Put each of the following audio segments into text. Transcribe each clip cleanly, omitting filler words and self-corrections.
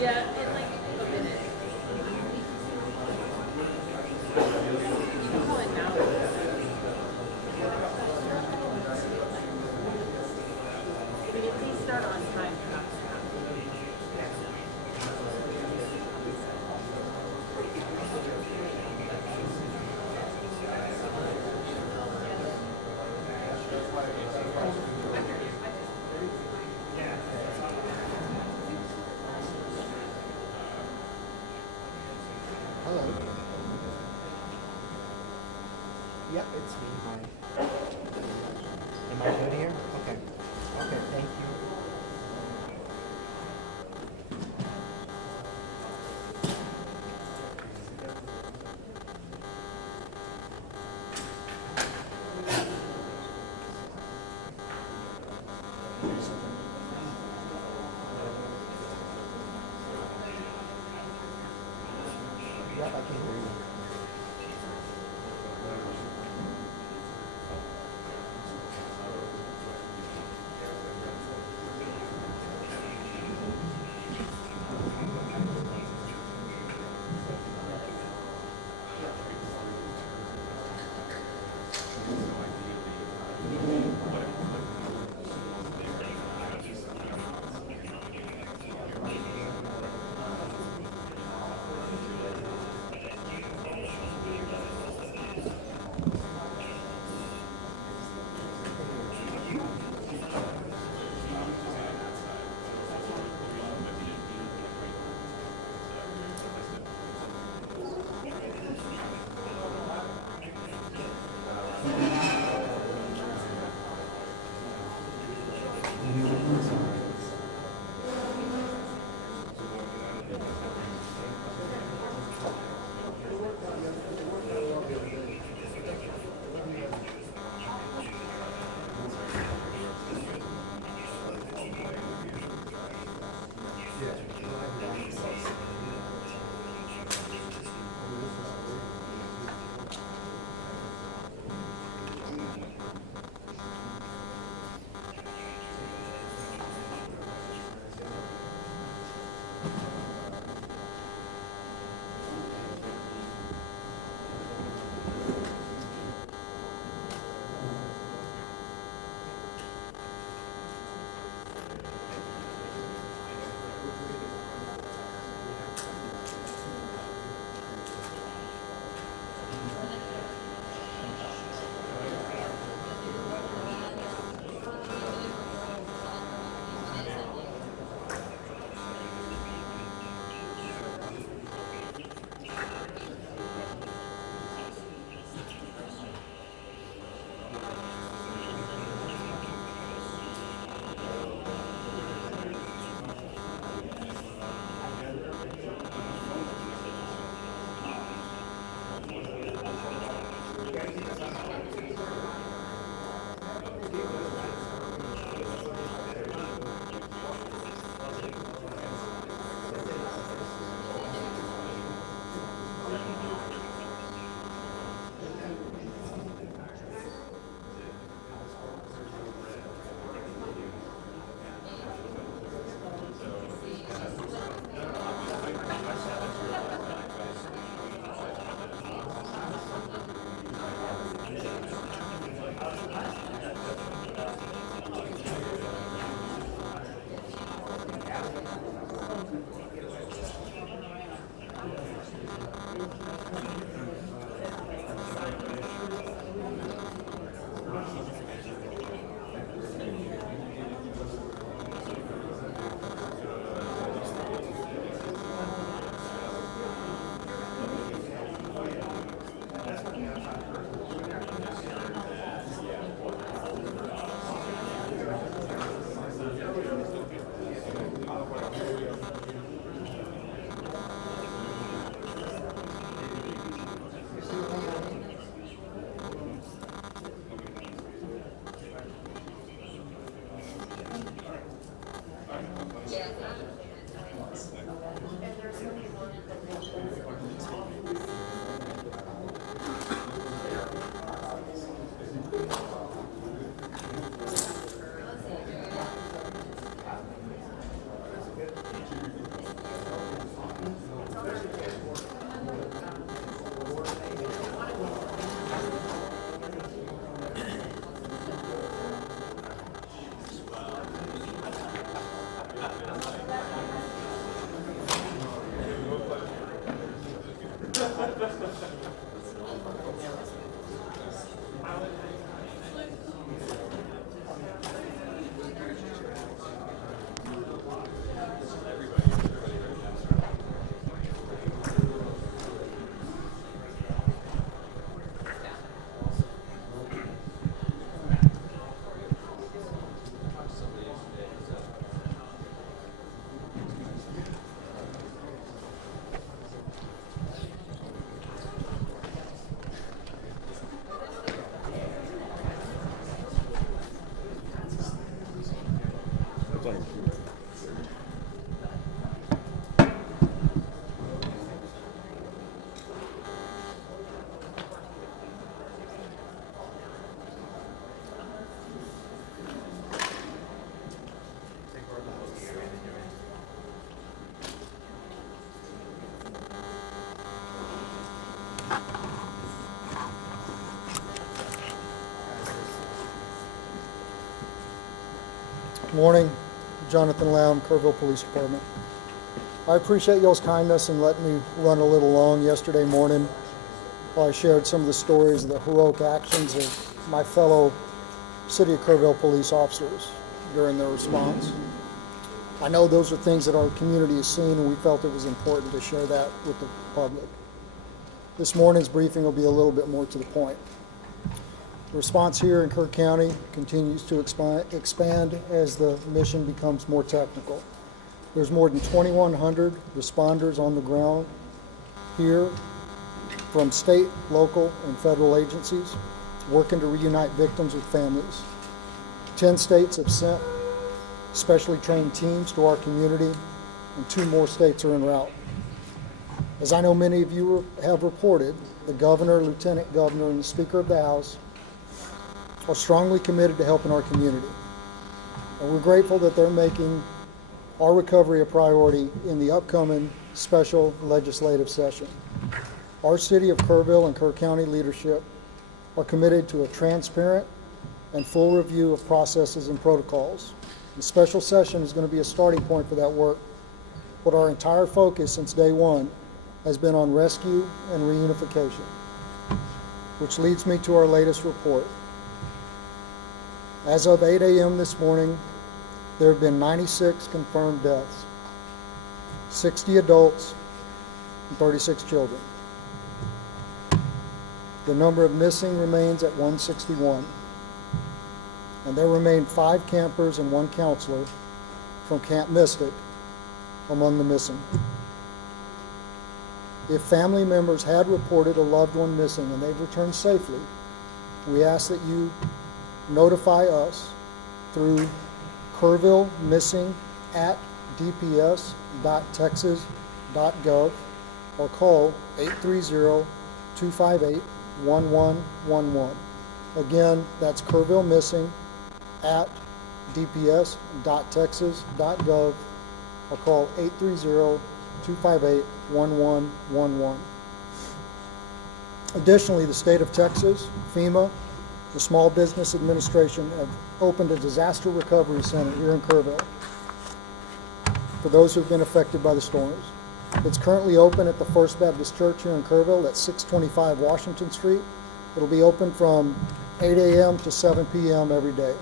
Yeah, in like a minute. You can call it now. Can you please start on time? Hello. Yep, it's me. Hi. Am I good here? Okay. Okay, thank you. Yep, I can hear you. Morning, Jonathan Lamb, Kerrville Police Department. I appreciate y'all's kindness in letting me run a little long yesterday morning while I shared some of the stories of the heroic actions of my fellow City of Kerrville police officers during their response. I know those are things that our community has seen, and we felt it was important to share that with the public. This morning's briefing will be a little bit more to the point. The response here in Kerr County continues to expand as the mission becomes more technical. There's more than 2,100 responders on the ground here from state, local, and federal agencies working to reunite victims with families. 10 states have sent specially trained teams to our community, and 2 more states are en route. As I know many of you have reported, the governor, lieutenant governor, and the Speaker of the House are strongly committed to helping our community. And we're grateful that they're making our recovery a priority in the upcoming special legislative session. Our City of Kerrville and Kerr County leadership are committed to a transparent and full review of processes and protocols. The special session is going to be a starting point for that work, but our entire focus since day one has been on rescue and reunification, which leads me to our latest report. As of 8 a.m. this morning, there have been 96 confirmed deaths, 60 adults, and 36 children. The number of missing remains at 161, and there remain 5 campers and 1 counselor from Camp Mystic among the missing. If family members had reported a loved one missing and they've returned safely, we ask that you notify us through kerrvillemissing@dps.texas.gov or call 830-258-1111. Again, that's kerrvillemissing@dps.texas.gov or call 830-258-1111. Additionally, the state of Texas, FEMA, the Small Business Administration have opened a disaster recovery center here in Kerrville for those who have been affected by the storms. It's currently open at the First Baptist Church here in Kerrville at 625 Washington Street. It'll be open from 8 a.m. to 7 p.m. every day.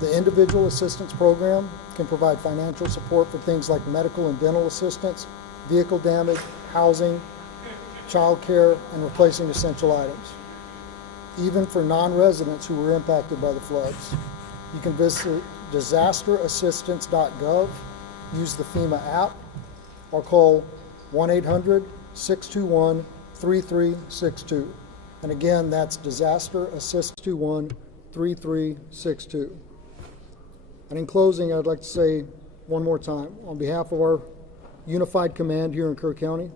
The Individual Assistance Program can provide financial support for things like medical and dental assistance, vehicle damage, housing, child care, and replacing essential items, even for non-residents who were impacted by the floods. You can visit disasterassistance.gov, use the FEMA app, or call 1-800-621-3362. And again, that's disasterassist21-3362. And in closing, I'd like to say one more time, on behalf of our unified command here in Kerr County,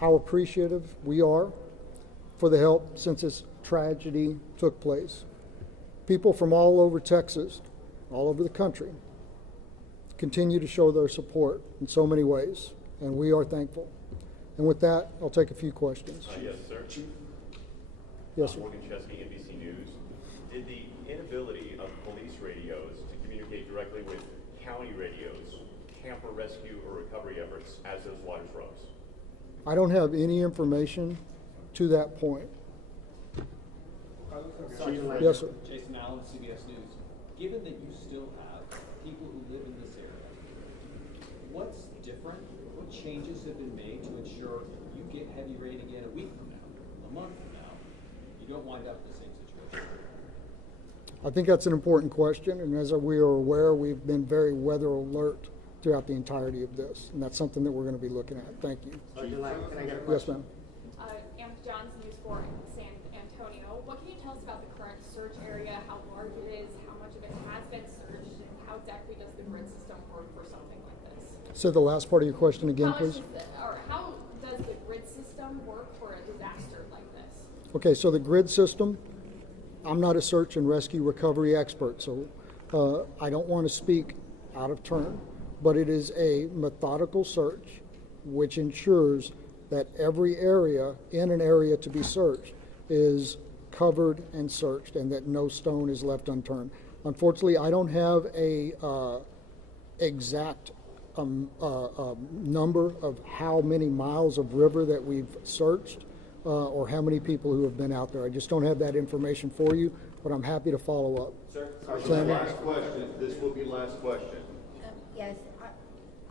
how appreciative we are for the help since this tragedy took place. People from all over Texas, all over the country, continue to show their support in so many ways, and we are thankful. And with that, I'll take a few questions. Yes, sir. Yes, sir. Morgan Chesky, NBC News. Did the inability of police radios to communicate directly with county radios hamper rescue or recovery efforts as those waters rose? I don't have any information to that point. Yes, sir. Jason Allen, CBS News. Given that you still have people who live in this area, what's different? What changes have been made to ensure you get heavy rain again a week from now, a month from now, you don't wind up in the same situation? I think that's an important question, and as we are aware, we've been very weather alert throughout the entirety of this, and that's something that we're going to be looking at. Thank you. Can I get a Yes, question? ma'am. Amp Johns, News 4 San Antonio. What can you tell us about the current search area, how large it is, how much of it has been searched, and how exactly does the grid system work for something like this? Say the last part of your question again, please. How does the grid system work for a disaster like this? Okay, so the grid system, I'm not a search and rescue recovery expert, so I don't want to speak out of turn, but it is a methodical search which ensures that every area in an area to be searched is covered and searched and that no stone is left unturned. Unfortunately, I don't have a exact number of how many miles of river that we've searched or how many people who have been out there. I just don't have that information for you, but I'm happy to follow up. Sir, Sandy? last question. This will be last question. Yes,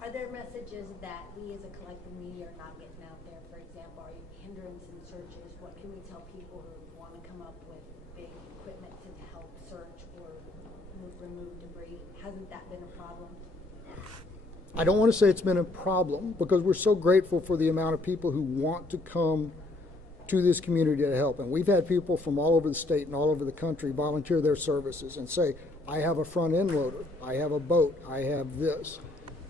are there messages that we as a collective media are not getting out there? For example, are you hindrance in searches? What can we tell people who want to come up with big equipment to help search or remove debris? Hasn't that been a problem? I don't want to say it's been a problem because we're so grateful for the amount of people who want to come to this community to help. And we've had people from all over the state and all over the country volunteer their services and say, I have a front end loader, I have a boat, I have this.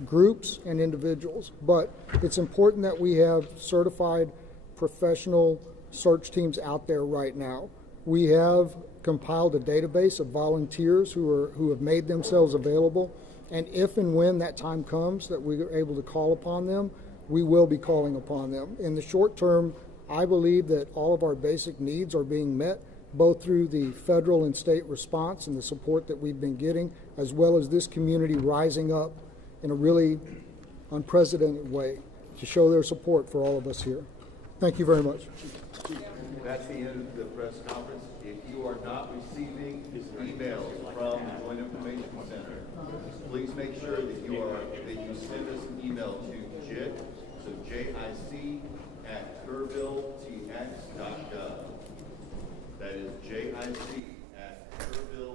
Groups and individuals. But it's important that we have certified professional search teams out there right now. We have compiled a database of volunteers who have made themselves available. And if and when that time comes that we are able to call upon them, we will be calling upon them. In the short term, I believe that all of our basic needs are being met, both through the federal and state response and the support that we've been getting, as well as this community rising up in a really unprecedented way to show their support for all of us here. Thank you very much. That's the end of the press conference. If you are not receiving emails from the Joint Information Center, please make sure that you send us an email to JIC, so JIC@kerrville.tx.gov. That is JIC@kerrville.